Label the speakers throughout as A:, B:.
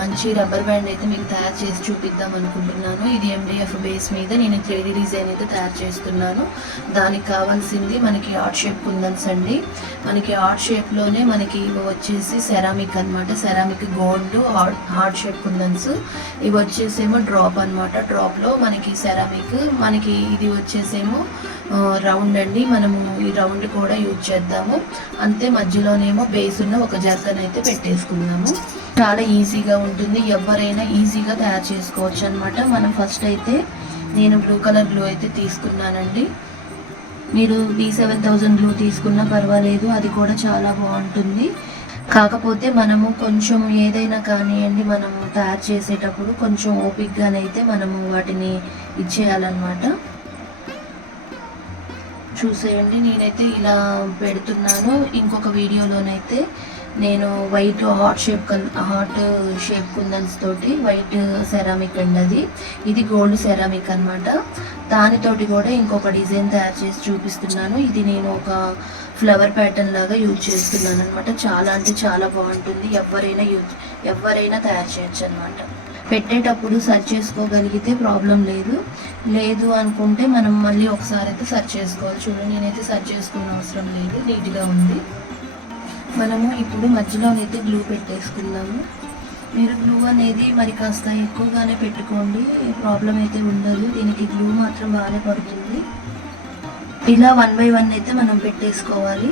A: మంచి rubber band అయితే మీకు తయారు చేసి చూపిద్దాం అనుకుంటున్నాను ఇది ఎండిఎఫ్ బేస్ మీద నేను త్రీడీ డిజైన్ అయితే తయారు చేస్తున్నాను దానికి కావాల్సింది మనకి ఆర్ట్ షేప్ కుందన్స్ అండి మనకి ఆర్ట్ షేప్లోనే మనకి ఇవి వచ్చేసి సెరామిక్ అనమాట ceramic gold heart shape kundans ఇవి వచ్చేసేమో డ్రాప్ అనమాట డ్రాప్లో మనకి సెరామిక్ మనకి ఇది వచ్చేసేమో రౌండ్ అండి మనము ఈ రౌండ్ కూడా యూజ్ చేద్దాము అంతే మధ్యలోనేమో బేస్ ఉన్న ఒక జర్కన్ అయితే పెట్టేసుకుందాము చాలా ఈజీగా ఉంటుంది ఎవరైనా ఈజీగా తయారు చేసుకోవచ్చు అనమాట మనం ఫస్ట్ అయితే నేను బ్లూ కలర్ గ్లూ అయితే తీసుకున్నానండి మీరు డి సెవెన్ థౌజండ్ బ్లూ తీసుకున్నా పర్వాలేదు అది కూడా చాలా బాగుంటుంది కాకపోతే మనము కొంచెం ఏదైనా కానివ్వండి మనము తయారు చేసేటప్పుడు కొంచెం ఓపిక్గానైతే మనము వాటిని ఇచ్చేయాలన్నమాట చూసేయండి నేనైతే ఇలా పెడుతున్నాను ఇంకొక వీడియోలోనైతే నేను white heart shape heart shape kundans తోటి వైట్ సెరామిక్ అండి అది ఇది గోల్డ్ సెరామిక్ అనమాట దానితోటి కూడా ఇంకొక డిజైన్ తయారు చేసి చూపిస్తున్నాను ఇది నేను ఒక ఫ్లవర్ ప్యాటర్న్ లాగా యూజ్ చేస్తున్నాను అనమాట చాలా అంటే చాలా బాగుంటుంది ఎవరైనా యూజ్ ఎవరైనా తయారు చేయొచ్చు అనమాట పెట్టేటప్పుడు సర్చ్ చేసుకోగలిగితే ప్రాబ్లం లేదు లేదు అనుకుంటే మనం మళ్ళీ ఒకసారి అయితే సర్చ్ చేసుకోవాలి చూడండి నేనైతే సర్చ్ చేసుకున్న అవసరం లేదు నీట్గా ఉంది మనము ఇప్పుడు మధ్యలోనైతే గ్లూ పెట్టేసుకుందాము మీరు గ్లూ అనేది మరి కాస్త ఎక్కువగానే పెట్టుకోండి ప్రాబ్లం అయితే ఉండదు దీనికి గ్లూ మాత్రం బాగానే పడుతుంది ఇలా వన్ బై వన్ అయితే మనం పెట్టేసుకోవాలి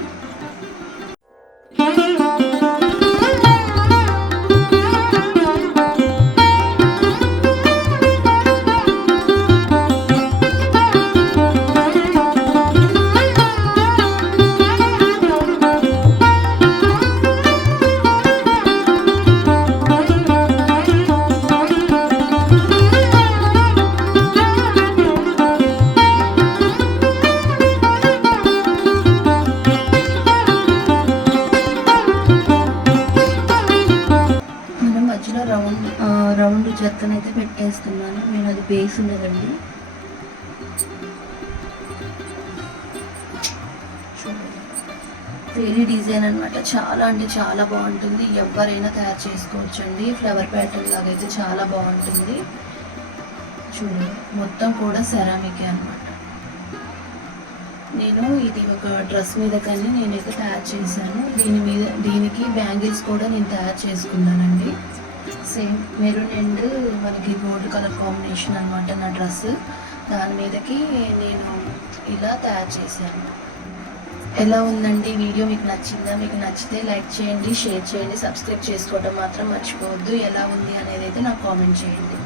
A: రౌండ్ రౌండ్ చెత్తనైతే పెట్టేస్తున్నాను నేను అది బేస్ ఉండదండి వేరే డిజైన్ అనమాట చాలా అంటే చాలా బాగుంటుంది ఎవరైనా తయారు చేసుకోవచ్చండి ఫ్లవర్ ప్యాటర్న్ లాగా అయితే చాలా బాగుంటుంది చూడండి మొత్తం కూడా సెరామికే అనమాట నేను ఇది ఒక డ్రెస్ మీద కానీ నేనైతే తయారు చేశాను దీని మీద దీనికి బ్యాంగిల్స్ కూడా నేను తయారు చేసుకున్నానండి సేమ్ మెరూన్ అండ్ మనకి గోల్డ్ కలర్ కాంబినేషన్ అనమాట నా డ్రెస్ దాని మీదకి నేను ఇలా తయారు చేశాను ఎలా ఉందండి వీడియో మీకు నచ్చిందా మీకు నచ్చితే లైక్ చేయండి షేర్ చేయండి సబ్స్క్రైబ్ చేసుకోవడం మాత్రం మర్చిపోవద్దు ఎలా ఉంది అనేది అయితే నాకు కామెంట్ చేయండి